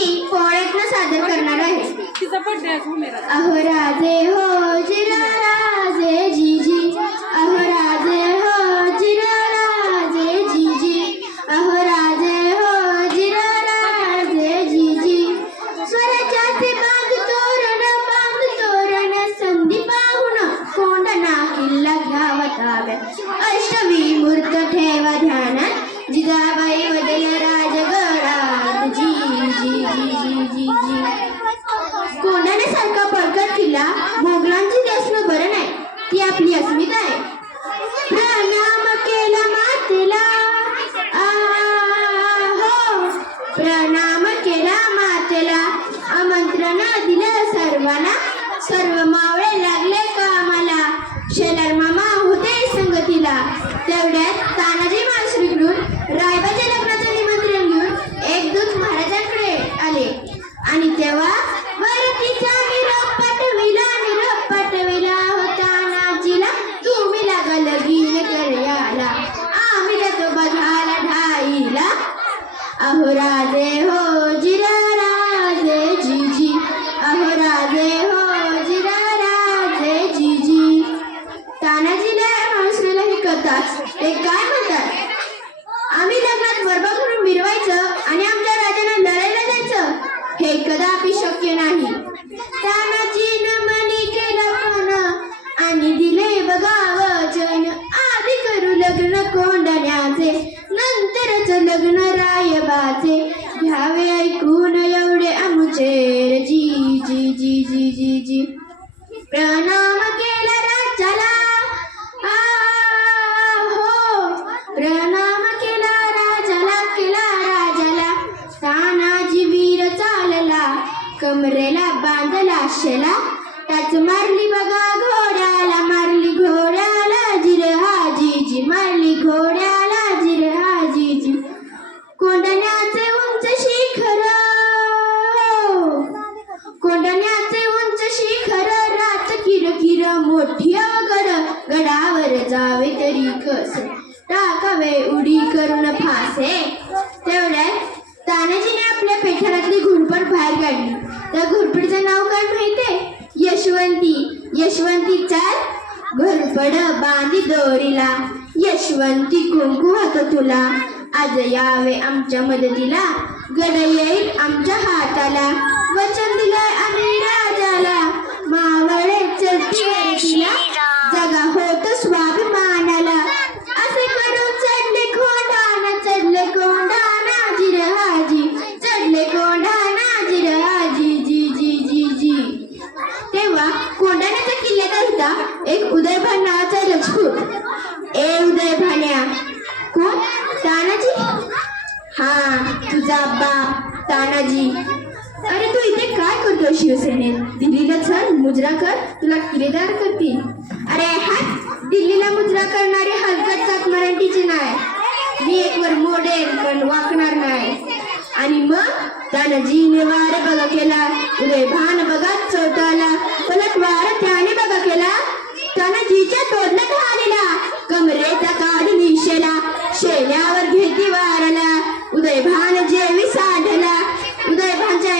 मी पोळ्यातनं सादर करणार आहे. अहो राजे हो जिरा ती आपली अस्मिता आहे प्रणाम अहो राजे हो जिरा राजे जीजी. अहो राजे हो जिरा राजे जीजी. तानाजीला माणसाला हे करतात ते काय म्हणतात? आम्ही लग्नात बरोबर करून मिरवायचं आणि आमच्या राजांना लढायला जायचं हे कदापि शक्य नाही. तानाजीनं मनी केलं पण आणि दिले बघा वचन आधी करू लग्न कोंडण्याचे लग्न रायबाचे घ्यावे ऐकून एवढे आमुचेर जी जी जी जी जी जी. प्रणाम केला राजाला. आ, हो. प्रणाम केला राजाला केला राजाला. तानाजी वीर चालला कमरेला बांधला शेला. त्याच मारली बघा घोड्याला तरी टाकावे उडी करून फासे. तेवढ्यात तानाजीने आपल्या पेठारातली घुरपड बाहेर काढली. त्या घुरपडीचं नाव काय माहितीये यशवंती. यशवंती चाल घुरपड बांधी दोरीला. यशवंती कुंकू हात तुला. आज यावे आमच्या मदतीला. गड येईल आमच्या हाताला. वचन दिलंय आम्ही राजाला. मावळे चलती तिला. माझा तानाजी. अरे तू इथे काय करतो शिवसेनेत? दिल्लीला चल मुजरा कर तुला किरेदार करतील. अरे हा दिल्लीला मुजरा करणारे हलकत जात मराठीचे नाही मी एकवर मोडेल पण वाकणार नाही आणि मग तानाजीने वार बघा केला उदय भान बघा चौटाला पलट वार त्याने बघा केला. तानाजीच्या तोडण्यात आलेला कमरेचा काढ निशेला शेल्यावर घेती वारला. उदयभान जे विसाधला उदयभानच्या